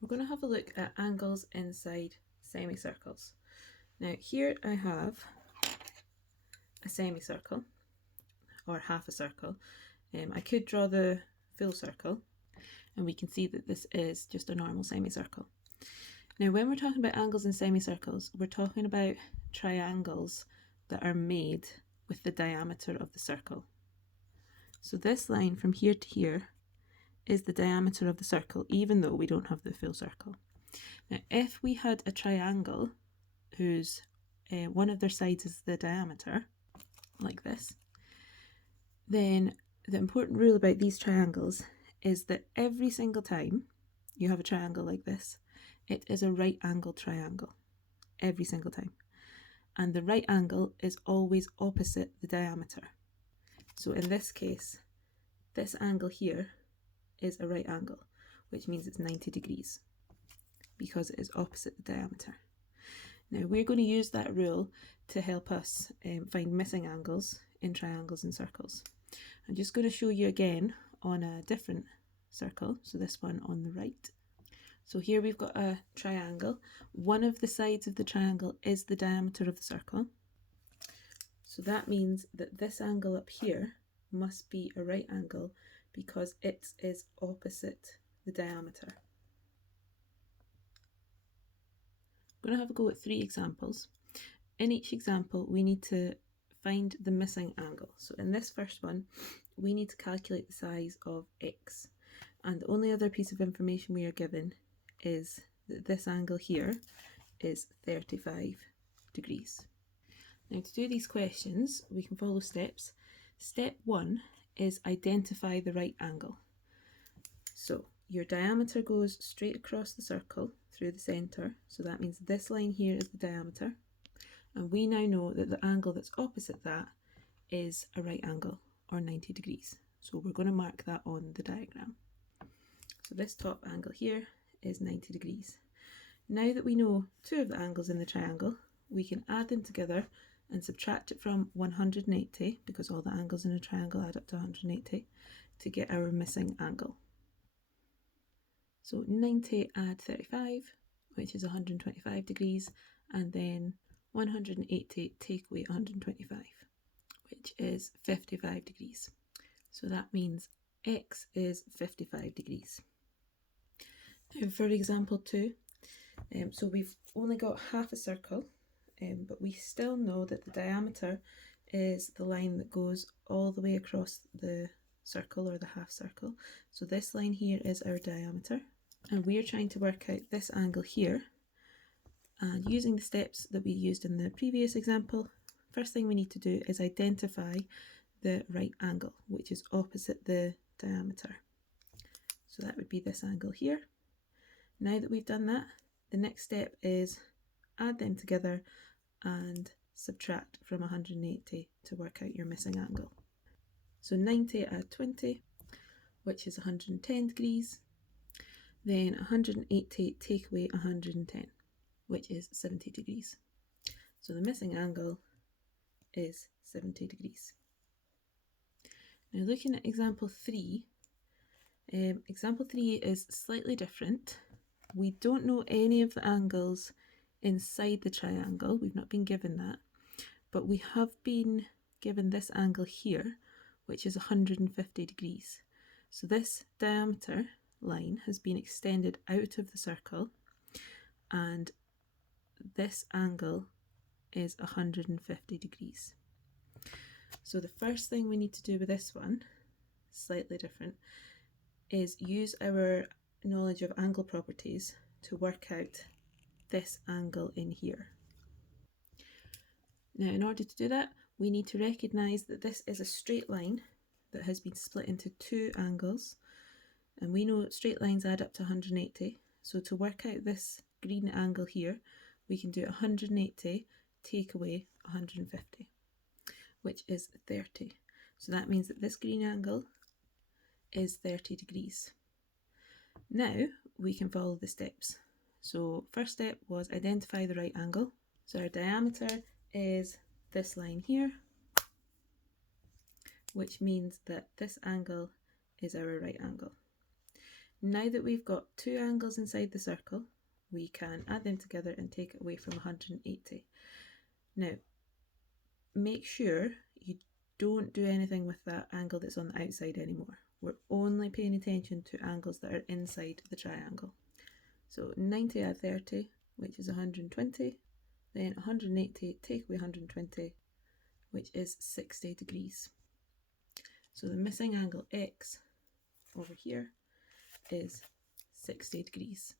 We're going to have a look at angles inside semicircles. Now here I have a semicircle, or half a circle. I could draw the full circle, and we can see that this is just a normal semicircle. Now when we're talking about angles in semicircles, we're talking about triangles that are made with the diameter of the circle. So this line from here to here is the diameter of the circle, even though we don't have the full circle. Now if we had a triangle whose one of their sides is the diameter, like this, then the important rule about these triangles is that every single time you have a triangle like this, it is a right angle triangle, every single time. And the right angle is always opposite the diameter. So in this case, this angle here is a right angle, which means it's 90 degrees because it is opposite the diameter. Now we're going to use that rule to help us find missing angles in triangles and circles. I'm just going to show you again on a different circle, so this one on the right. So here we've got a triangle. One of the sides of the triangle is the diameter of the circle. So that means that this angle up here must be a right angle because it is opposite the diameter. I'm going to have a go at 3 examples. In each example, we need to find the missing angle. So in this first one, we need to calculate the size of x. And the only other piece of information we are given is that this angle here is 35 degrees. Now to do these questions, we can follow steps. Step 1 is identify the right angle. So your diameter goes straight across the circle through the centre, so that means this line here is the diameter, and we now know that the angle that's opposite that is a right angle, or 90 degrees. So we're going to mark that on the diagram. So this top angle here is 90 degrees. Now that we know 2 of the angles in the triangle, we can add them together and subtract it from 180, because all the angles in a triangle add up to 180, to get our missing angle. So 90 add 35, which is 125 degrees, and then 180 take away 125, which is 55 degrees. So that means x is 55 degrees. Now for example 2, so we've only got half a circle, but we still know that the diameter is the line that goes all the way across the circle, or the half circle. So this line here is our diameter, and we're trying to work out this angle here. And using the steps that we used in the previous example, first thing we need to do is identify the right angle, which is opposite the diameter. So that would be this angle here. Now that we've done that, the next step is add them together and subtract from 180 to work out your missing angle. So 90 add 20, which is 110 degrees. Then 180 take away 110, which is 70 degrees. So the missing angle is 70 degrees. Now looking at example 3, example 3 is slightly different. We don't know any of the angles inside the triangle, we've not been given that, but we have been given this angle here, which is 150 degrees. So this diameter line has been extended out of the circle, and this angle is 150 degrees. So the first thing we need to do with this one, slightly different, is use our knowledge of angle properties to work out this angle in here. Now in order to do that, we need to recognise that this is a straight line that has been split into 2 angles, and we know straight lines add up to 180, so to work out this green angle here, we can do 180 take away 150, which is 30. So that means that this green angle is 30 degrees. Now we can follow the steps. So first step was identify the right angle. So our diameter is this line here, which means that this angle is our right angle. Now that we've got two angles inside the circle, we can add them together and take it away from 180. Now, make sure you don't do anything with that angle that's on the outside anymore. We're only paying attention to angles that are inside the triangle. So 90 add 30, which is 120, then 180 take away 120, which is 60 degrees. So the missing angle X over here is 60 degrees.